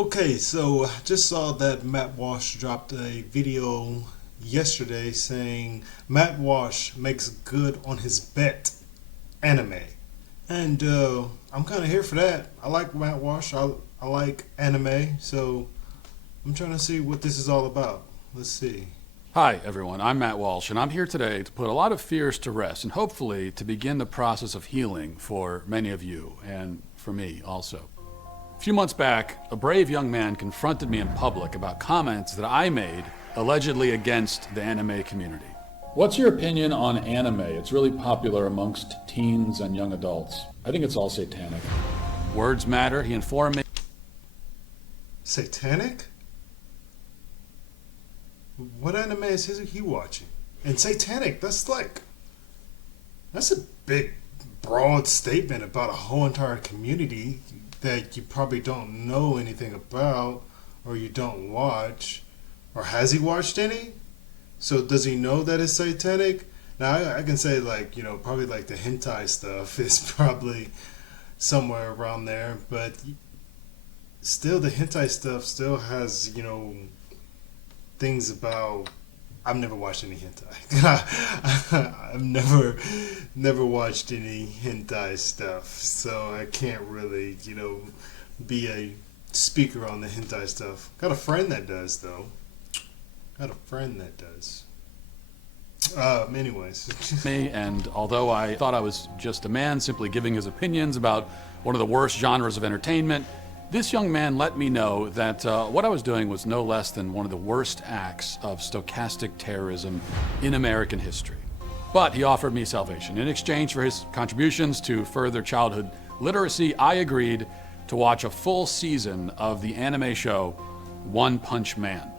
Okay, so I just saw that Matt Walsh dropped a video yesterday saying Matt Walsh makes good on his bet anime. And I'm kind of here for that. I like Matt Walsh. I like anime, so I'm trying to see what this is all about. Let's see. Hi, everyone. I'm Matt Walsh, and I'm here today to put a lot of fears to rest and hopefully to begin the process of healing for many of you and for me also. A few months back, a brave young man confronted me in public about comments that I made allegedly against the anime community. What's your opinion on anime? It's really popular amongst teens and young adults. I think it's all satanic. Words matter, he informed me. Satanic? What anime is he watching? And satanic, that's a big, broad statement about a whole entire community that you probably don't know anything about, or you don't watch, or has he watched any? So does he know that it's satanic? Now I can say probably like the hentai stuff is probably somewhere around there, but still the hentai stuff still has, things about. I've never watched any hentai. I've never watched any hentai stuff, so I can't really, be a speaker on the hentai stuff. Got a friend that does, though. Anyways. And although I thought I was just a man simply giving his opinions about one of the worst genres of entertainment, this young man let me know that what I was doing was no less than one of the worst acts of stochastic terrorism in American history. But he offered me salvation. In exchange for his contributions to further childhood literacy, I agreed to watch a full season of the anime show One Punch Man.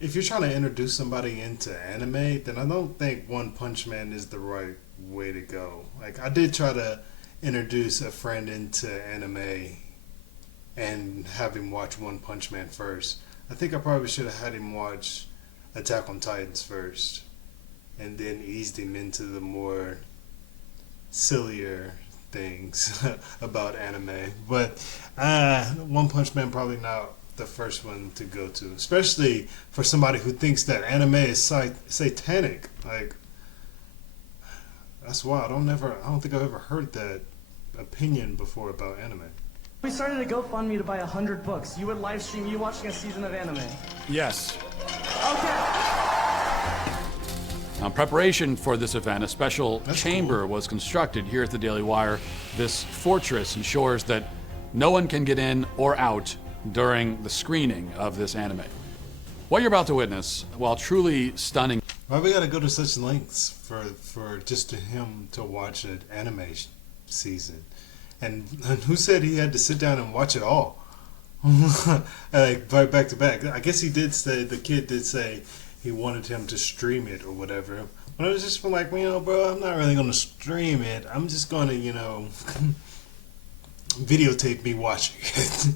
If you're trying to introduce somebody into anime, then I don't think One Punch Man is the right way to go. Like, I did try to introduce a friend into anime and have him watch One Punch Man first. I think I probably should have had him watch Attack on Titans first and then eased him into the more sillier things about anime. But One Punch Man probably not the first one to go to, especially for somebody who thinks that anime is satanic. Like, that's wild. I don't think I've ever heard that opinion before about anime. We started a GoFundMe to buy 100 books. You would live stream you watching a season of anime. Yes. Okay. Now, in preparation for this event, a special chamber cool. was constructed here at the Daily Wire. This fortress ensures that no one can get in or out during the screening of this anime. What you're about to witness, while truly stunning. Why we gotta go to such lengths for just him to watch an anime season? And who said he had to sit down and watch it all? Like right back to back. I guess the kid did say he wanted him to stream it or whatever. But I was just like, bro, I'm not really gonna stream it. I'm just gonna, videotape me watching it.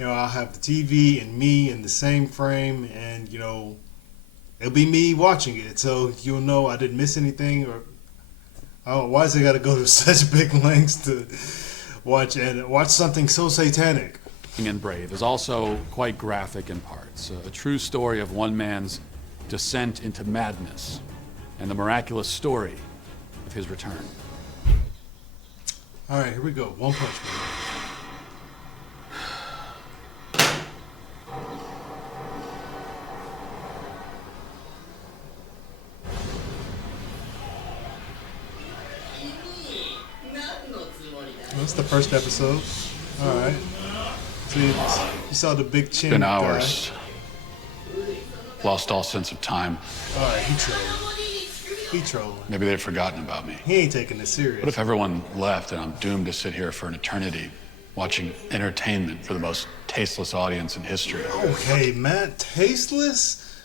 I'll have the TV and me in the same frame, and it'll be me watching it, so you'll know I didn't miss anything. Or why does it got to go to such big lengths to watch something so satanic? And brave is also quite graphic in parts. A true story of one man's descent into madness and the miraculous story of his return. All right, here we go. One Punch Man. That's the first episode. All right. So you saw the big chin Been guy. hours. Lost all sense of time. All right, he trolling. Maybe they've forgotten about me. He ain't taking this serious. What if everyone left and I'm doomed to sit here for an eternity watching entertainment for the most tasteless audience in history? Okay, Matt, tasteless?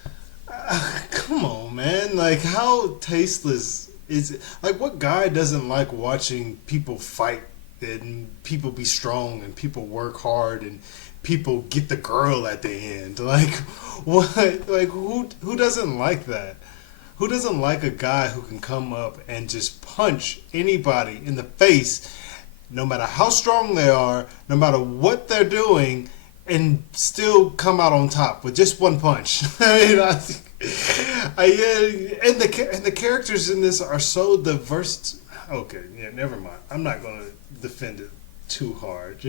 Come on, man. Like, how tasteless is it? Like, what guy doesn't like watching people fight and people be strong and people work hard and people get the girl at the end? Like, what? Like, who doesn't like that? Who doesn't like a guy who can come up and just punch anybody in the face no matter how strong they are, no matter what they're doing, and still come out on top with just one punch. And the characters in this are so diverse. Okay, yeah, never mind. I'm not gonna defend it too hard.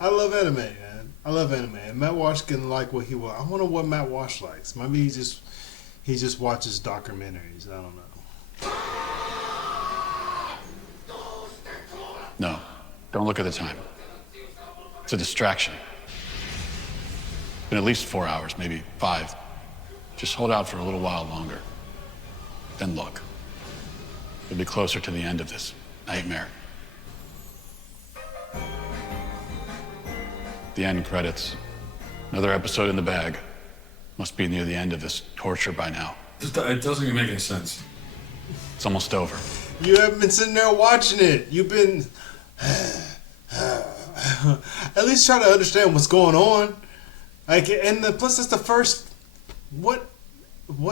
I love anime, man. I love anime. And Matt Walsh can like what he wants. I wonder what Matt Walsh likes. Maybe he just watches documentaries. I don't know. No, don't look at the time. It's a distraction. It's been at least 4 hours, maybe 5. Just hold out for a little while longer. Then look. You'll be closer to the end of this nightmare. The end credits. Another episode in the bag. Must be near the end of this torture by now. It doesn't even make any sense. It's almost over. You haven't been sitting there watching it. You've been at least try to understand what's going on. Plus that's the first. What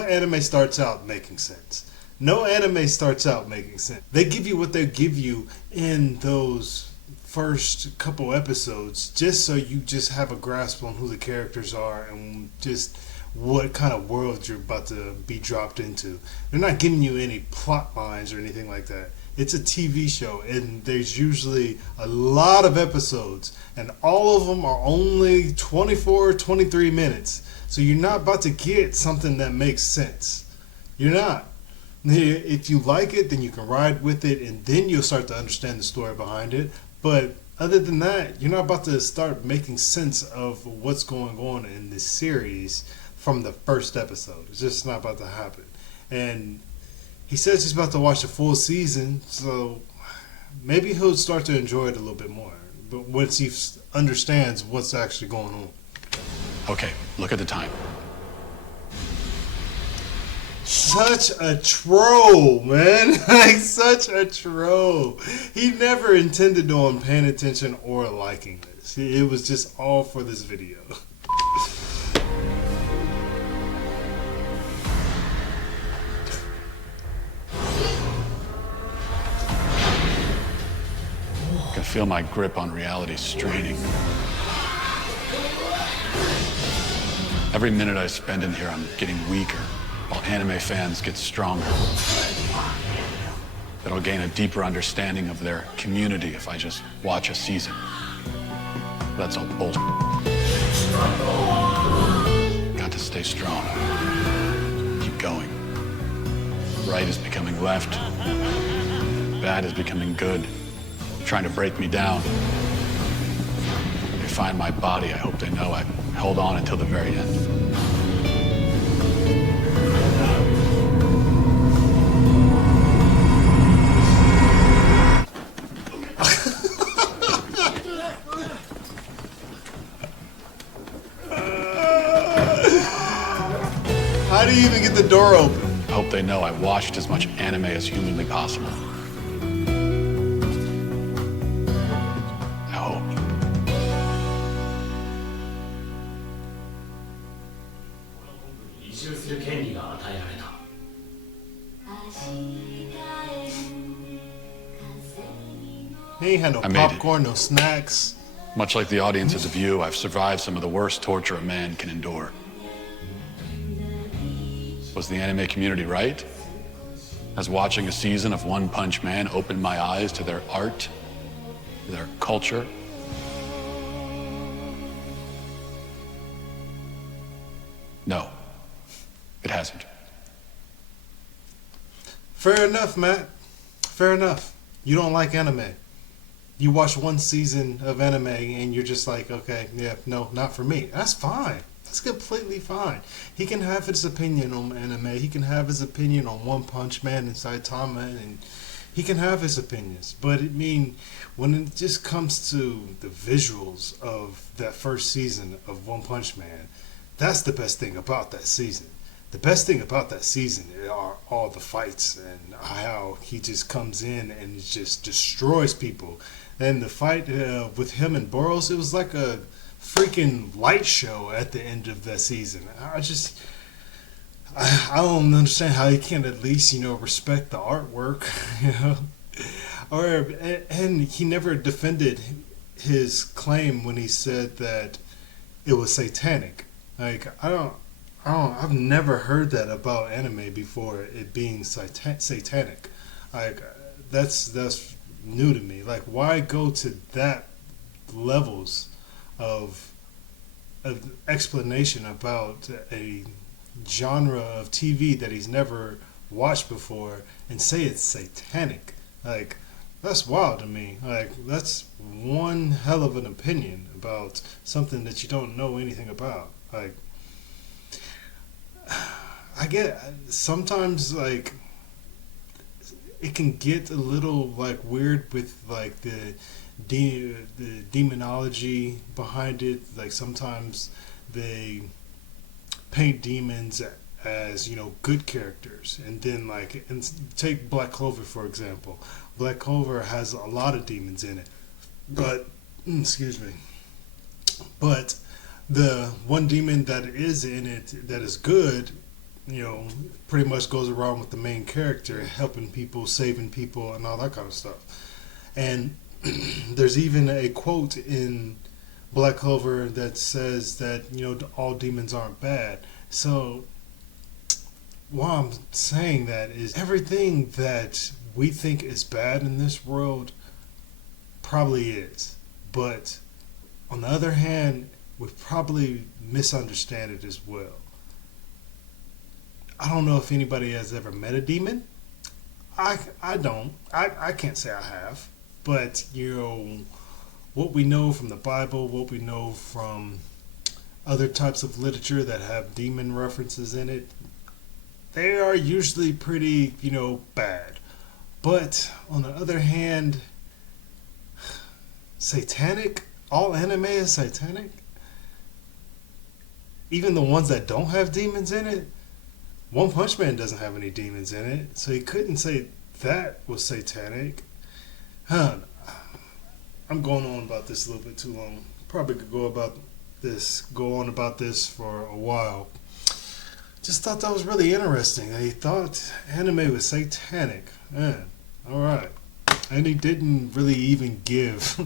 anime starts out making sense? No anime starts out making sense. They give you what they give you in those first couple episodes just so you just have a grasp on who the characters are and just what kind of world you're about to be dropped into. They're not giving you any plot lines or anything like that. It's a TV show, and there's usually a lot of episodes, and all of them are only 24, 23 minutes. So you're not about to get something that makes sense. You're not. If you like it, then you can ride with it, and then you'll start to understand the story behind it. But other than that, you're not about to start making sense of what's going on in this series from the first episode. It's just not about to happen. And he says he's about to watch a full season, so maybe he'll start to enjoy it a little bit more. But once he understands what's actually going on. Okay, look at the time. Such a troll, man. Like, such a troll. He never intended on paying attention or liking this. It was just all for this video. I can feel my grip on reality straining. Every minute I spend in here, I'm getting weaker, while anime fans get stronger. That'll gain a deeper understanding of their community if I just watch a season. That's all bullshit. Got to stay strong. Keep going. Right is becoming left. Bad is becoming good. They're trying to break me down. When they find my body, I hope they know I held on until the very end. How do you even get the door open? I hope they know I watched as much anime as humanly possible. I hope. He ain't had no I made it. popcorn, no snacks. Much like the audiences of you, I've survived some of the worst torture a man can endure. Was the anime community right? Has watching a season of One Punch Man opened my eyes to their art, their culture? No, it hasn't. Fair enough, Matt. Fair enough. You don't like anime. You watch one season of anime and you're just like, okay, yeah, no, not for me. That's fine. That's completely fine. He can have his opinion on anime. He can have his opinion on One Punch Man and Saitama, and he can have his opinions. But I mean, when it just comes to the visuals of that first season of One Punch Man, that's the best thing about that season. The best thing about that season are all the fights and how he just comes in and just destroys people. And the fight with him and Boros, it was like a freaking light show at the end of that season. I don't understand how he can't at least, respect the artwork. or and he never defended his claim when he said that it was satanic. Like I've never heard that about anime before. It being satanic. Like that's new to me. Like why go to that levels of explanation about a genre of TV that he's never watched before and say it's satanic? Like that's wild to me. Like that's one hell of an opinion about something that you don't know anything about. Like I get sometimes like it can get a little like weird with like the demonology behind it. Like sometimes they paint demons as good characters, and then like and take Black Clover for example. Black Clover has a lot of demons in it, but excuse me, but the one demon that is in it that is good, pretty much goes around with the main character, helping people, saving people, and all that kind of stuff. And there's even a quote in Black Clover that says that all demons aren't bad. So why I'm saying that is everything that we think is bad in this world probably is, but on the other hand, we probably misunderstand it as well. I don't know if anybody has ever met a demon. I don't. I can't say I have. But, what we know from the Bible, what we know from other types of literature that have demon references in it, they are usually pretty, bad. But, on the other hand, satanic? All anime is satanic? Even the ones that don't have demons in it? One Punch Man doesn't have any demons in it, so he couldn't say that was satanic. Huh. I'm going on about this a little bit too long. Probably could go on about this for a while. Just thought that was really interesting. He thought anime was satanic. Man, alright. And he didn't really even give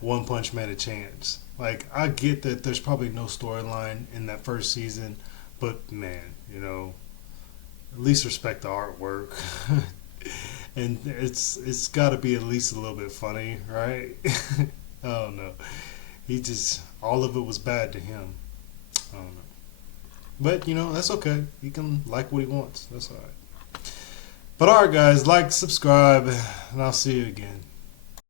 One Punch Man a chance. Like, I get that there's probably no storyline in that first season, but man, at least respect the artwork. And it's got to be at least a little bit funny, right? I don't know. All of it was bad to him. I don't know. But, that's okay. He can like what he wants. That's all right. But all right, guys, like, subscribe, and I'll see you again.